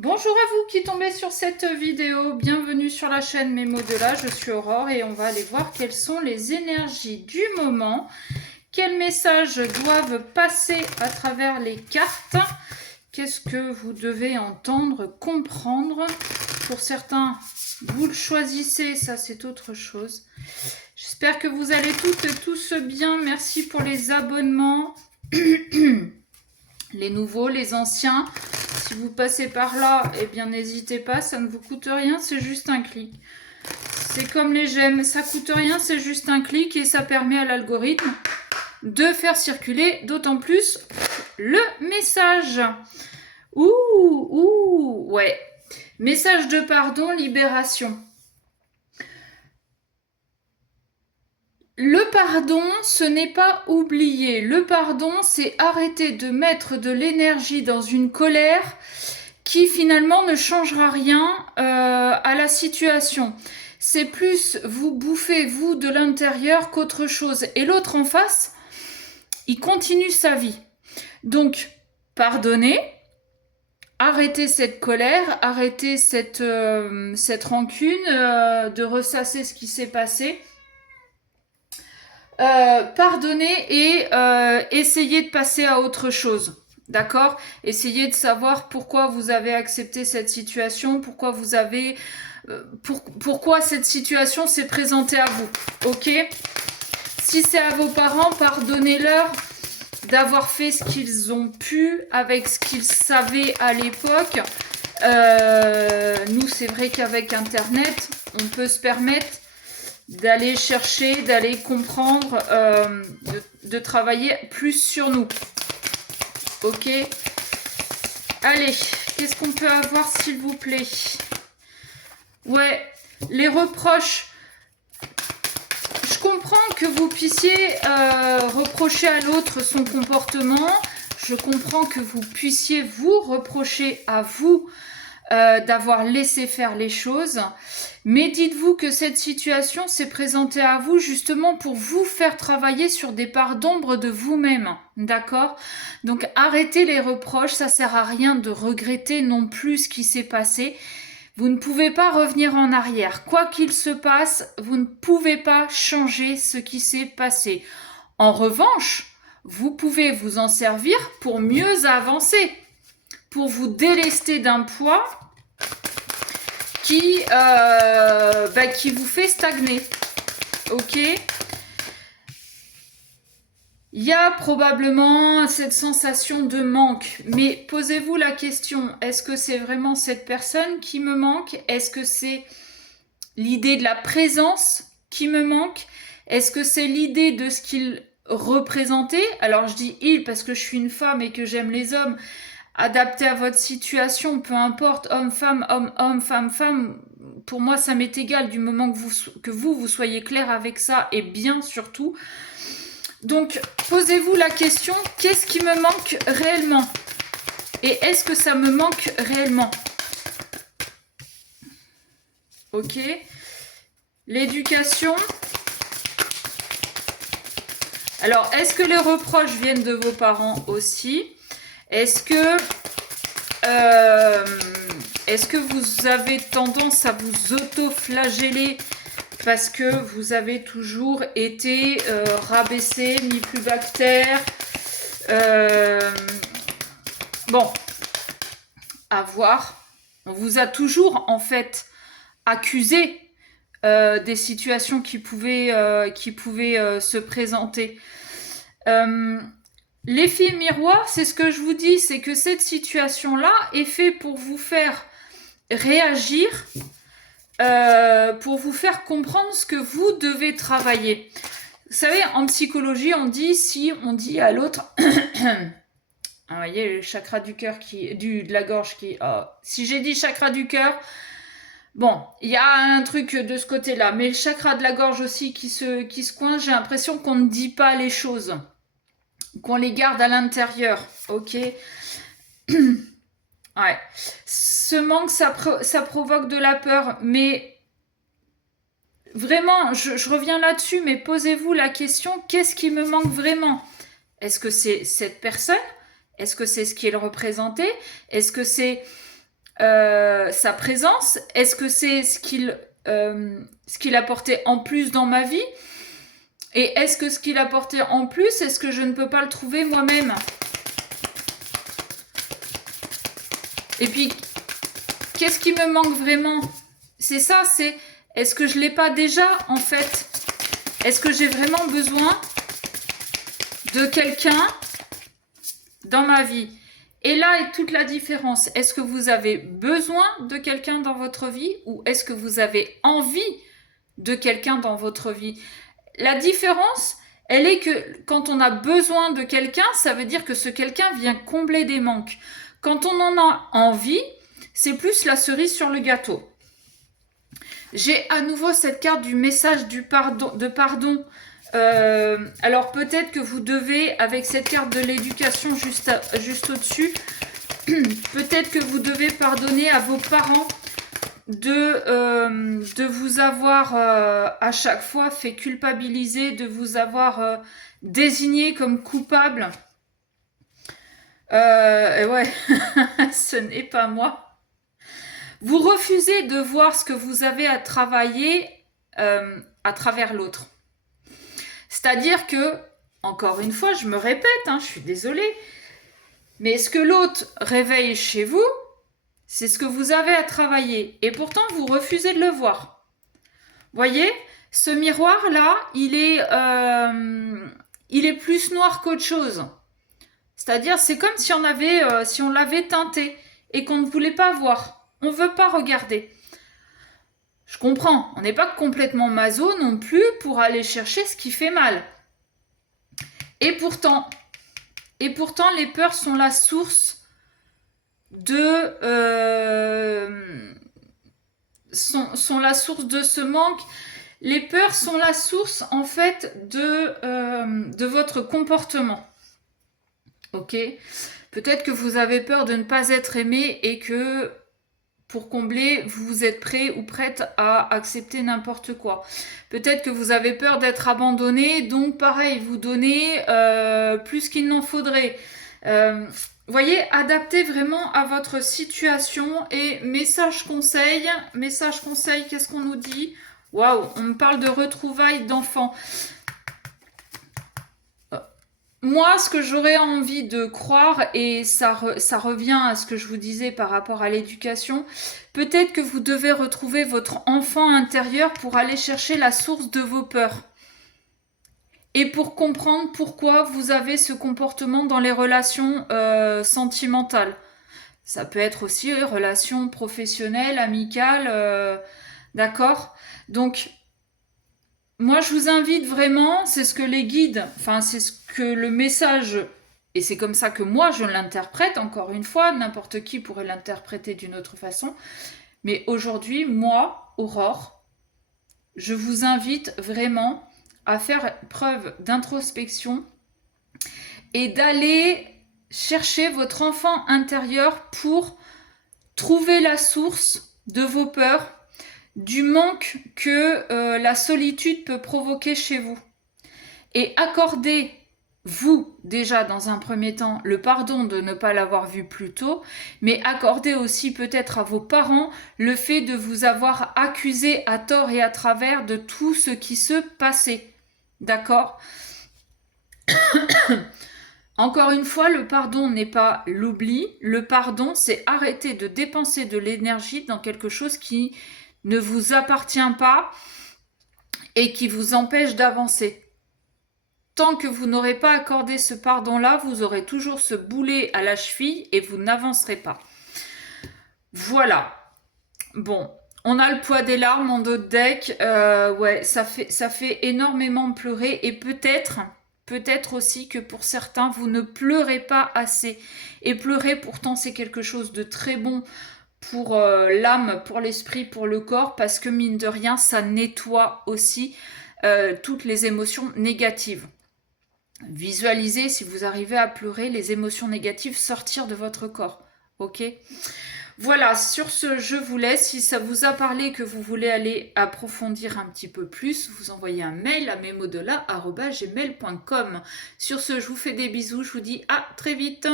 Bonjour à vous qui tombez sur cette vidéo, bienvenue sur la chaîne Mémo de là, je suis Aurore et on va aller voir quelles sont les énergies du moment, quels messages doivent passer à travers les cartes, qu'est-ce que vous devez entendre, comprendre. Pour certains, vous le choisissez, ça c'est autre chose. J'espère que vous allez toutes et tous bien, merci pour les abonnements, les nouveaux, les anciens. Si vous passez par là, eh bien n'hésitez pas, ça ne vous coûte rien, c'est juste un clic. C'est comme les j'aime, ça coûte rien, c'est juste un clic et ça permet à l'algorithme de faire circuler d'autant plus le message. Ouais. Message de pardon, libération. Le pardon, ce n'est pas oublier. Le pardon, c'est arrêter de mettre de l'énergie dans une colère qui finalement ne changera rien à la situation. C'est plus vous bouffez, vous, de l'intérieur qu'autre chose. Et l'autre en face, il continue sa vie. Donc, pardonnez, arrêtez cette colère, arrêtez cette rancune, de ressasser ce qui s'est passé. Pardonnez et essayez de passer à autre chose. D'accord? Essayez de savoir pourquoi vous avez accepté cette situation, pourquoi vous avez... pourquoi cette situation s'est présentée à vous. Ok? Si c'est à vos parents, pardonnez-leur d'avoir fait ce qu'ils ont pu avec ce qu'ils savaient à l'époque. Nous, c'est vrai qu'avec Internet, on peut se permettre d'aller chercher, d'aller comprendre, de travailler plus sur nous. Ok. Allez, qu'est-ce qu'on peut avoir s'il vous plaît? Ouais, les reproches. Je comprends que vous puissiez reprocher à l'autre son comportement. Je comprends que vous puissiez vous reprocher à vous d'avoir laissé faire les choses. Mais dites-vous que cette situation s'est présentée à vous justement pour vous faire travailler sur des parts d'ombre de vous-même. D'accord? Donc arrêtez les reproches, ça sert à rien de regretter non plus ce qui s'est passé. Vous ne pouvez pas revenir en arrière. Quoi qu'il se passe, vous ne pouvez pas changer ce qui s'est passé. En revanche, vous pouvez vous en servir pour mieux avancer, pour vous délester d'un poids qui vous fait stagner. Ok? Il y a probablement cette sensation de manque, mais posez-vous la question, est-ce que c'est vraiment cette personne qui me manque? Est-ce que c'est l'idée de la présence qui me manque? Est-ce que c'est l'idée de ce qu'il représentait? Alors je dis il parce que je suis une femme et que j'aime les hommes. Adapté à votre situation, peu importe, homme-femme, homme-homme, femme-femme, pour moi ça m'est égal du moment que vous soyez clair avec ça et bien surtout. Donc posez-vous la question, qu'est-ce qui me manque réellement? Et est-ce que ça me manque réellement? Ok. L'éducation. Alors, est-ce que les reproches viennent de vos parents aussi? Est-ce que vous avez tendance à vous auto-flageller parce que vous avez toujours été rabaissé, mis plus bas que terre? Bon, à voir. On vous a toujours en fait accusé des situations qui pouvaient se présenter. L'effet miroir, c'est ce que je vous dis, c'est que cette situation-là est faite pour vous faire réagir, pour vous faire comprendre ce que vous devez travailler. Vous savez, en psychologie, on dit, si on dit à l'autre, vous voyez, le chakra du cœur de la gorge qui, si j'ai dit chakra du cœur, bon, il y a un truc de ce côté-là, mais le chakra de la gorge aussi qui se coince, j'ai l'impression qu'on ne dit pas les choses, qu'on les garde à l'intérieur, ok? Ouais. Ce manque, ça provoque de la peur, mais vraiment, je reviens là-dessus, mais posez-vous la question, qu'est-ce qui me manque vraiment? Est-ce que c'est cette personne? Est-ce que c'est ce qu'il représentait? Est-ce que c'est sa présence? Est-ce que c'est ce qu'il apportait en plus dans ma vie? Et est-ce que ce qu'il apportait en plus, est-ce que je ne peux pas le trouver moi-même? Et puis, qu'est-ce qui me manque vraiment? C'est ça, c'est est-ce que je ne l'ai pas déjà en fait? Est-ce que j'ai vraiment besoin de quelqu'un dans ma vie? Et là est toute la différence. Est-ce que vous avez besoin de quelqu'un dans votre vie ou est-ce que vous avez envie de quelqu'un dans votre vie? La différence, elle est que quand on a besoin de quelqu'un, ça veut dire que ce quelqu'un vient combler des manques. Quand on en a envie, c'est plus la cerise sur le gâteau. J'ai à nouveau cette carte du message de pardon. Alors peut-être que vous devez, avec cette carte de l'éducation juste au-dessus, peut-être que vous devez pardonner à vos parents de vous avoir à chaque fois fait culpabiliser, de vous avoir désigné comme coupable. Ouais, ce n'est pas moi. Vous refusez de voir ce que vous avez à travailler à travers l'autre. C'est-à-dire que, encore une fois, je me répète, je suis désolée, mais ce que l'autre réveille chez vous, c'est ce que vous avez à travailler. Et pourtant, vous refusez de le voir. Voyez, ce miroir-là, il est plus noir qu'autre chose. C'est-à-dire, c'est comme si on l'avait teinté et qu'on ne voulait pas voir. On ne veut pas regarder. Je comprends, on n'est pas complètement maso non plus pour aller chercher ce qui fait mal. Et pourtant, les peurs sont la source sont la source de ce manque. Les peurs sont la source en fait de votre comportement. Ok? Peut-être que vous avez peur de ne pas être aimé et que pour combler, vous êtes prêt ou prête à accepter n'importe quoi. Peut-être que vous avez peur d'être abandonné, donc pareil, vous donnez plus qu'il n'en faudrait. Voyez, adaptez vraiment à votre situation. Et message conseil, qu'est-ce qu'on nous dit? Waouh, on me parle de retrouvailles d'enfants. Moi, ce que j'aurais envie de croire, et ça revient à ce que je vous disais par rapport à l'éducation, peut-être que vous devez retrouver votre enfant intérieur pour aller chercher la source de vos peurs. Et pour comprendre pourquoi vous avez ce comportement dans les relations sentimentales. Ça peut être aussi relations professionnelles, amicales, d'accord? Donc, moi, je vous invite vraiment, c'est ce que les guides, enfin, c'est ce que le message, et c'est comme ça que moi je l'interprète, encore une fois, n'importe qui pourrait l'interpréter d'une autre façon, mais aujourd'hui, moi, Aurore, je vous invite vraiment à faire preuve d'introspection et d'aller chercher votre enfant intérieur pour trouver la source de vos peurs, du manque que la solitude peut provoquer chez vous. Et accordez, vous, déjà dans un premier temps, le pardon de ne pas l'avoir vu plus tôt, mais accordez aussi peut-être à vos parents le fait de vous avoir accusé à tort et à travers de tout ce qui se passait. D'accord? Encore une fois, le pardon n'est pas l'oubli. Le pardon, c'est arrêter de dépenser de l'énergie dans quelque chose qui ne vous appartient pas et qui vous empêche d'avancer. Tant que vous n'aurez pas accordé ce pardon-là, vous aurez toujours ce boulet à la cheville et vous n'avancerez pas. Voilà. Bon, on a le poids des larmes en dos de deck. Ouais, ça fait énormément pleurer et peut-être aussi que pour certains, vous ne pleurez pas assez. Et pleurer, pourtant, c'est quelque chose de très bon pour l'âme, pour l'esprit, pour le corps, parce que mine de rien, ça nettoie aussi toutes les émotions négatives. Visualisez, si vous arrivez à pleurer, les émotions négatives sortir de votre corps. Ok ? Voilà, sur ce, je vous laisse. Si ça vous a parlé, que vous voulez aller approfondir un petit peu plus, vous envoyez un mail à memodelà@gmail.com. Sur ce, je vous fais des bisous. Je vous dis à très vite.